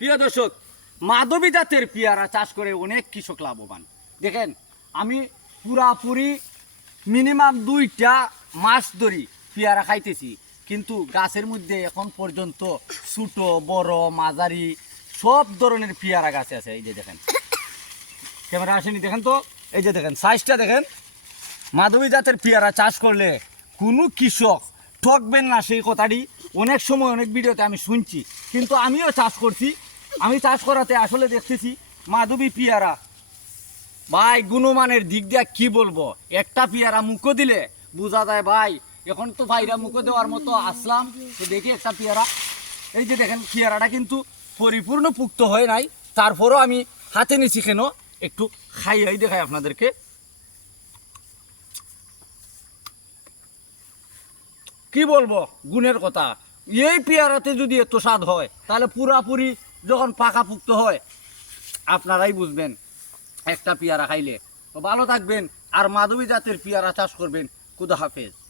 প্রিয় দর্শক, মাধবী জাতের পেয়ারা চাষ করে অনেক কৃষক লাভবান। দেখেন, আমি পুরাপুরি মিনিমাম দুইটা মাস ধরি পেয়ারা খাইতেছি, কিন্তু গাছের মধ্যে এখন পর্যন্ত ছোট, বড়, মাঝারি সব ধরনের পেয়ারা গাছ আছে, এই যে দেখেন। ক্যামেরা আসেনি, দেখেন তো? এই যে দেখেন সাইজটা দেখেন। মাধবী জাতের পেয়ারা চাষ করলে কোনো কৃষক ঠকবেন না, সেই কথাটি অনেক সময় অনেক ভিডিওতে আমি শুনছি, কিন্তু আমিও চাষ করছি। আমি চাষ করাতে আসলে দেখতেছি মাধবী পেয়ারা। ভাই, গুণমানের দিক দিয়ে কি বলব? একটা পেয়ারা মুখো দিলে বোঝা যায় ভাই। এখন তো ভাইরা মুখো দেওয়ার মতো আসলাম। তো দেখি একটা পেয়ারা। এই যে দেখেন, পেয়ারাটা কিন্তু পরিপূর্ণ পুক্ত হয় নাই। তারপরও আমি হাতে নিছি কেন? একটু খাই খাইয়াই দেখাই আপনাদেরকে। কি বলব? গুণের কথা। এই পেয়ারাতে যদি এত স্বাদ হয়, তাহলে পুরাপুরি যখন পাকা পুক্ত হয়, আপনারাই বুঝবেন, একটা পেয়ারা খাইলে। তো ভালো থাকবেন, আর মাধবী জাতের পেয়ারা চাষ করবেন। কুদা হাফেজ।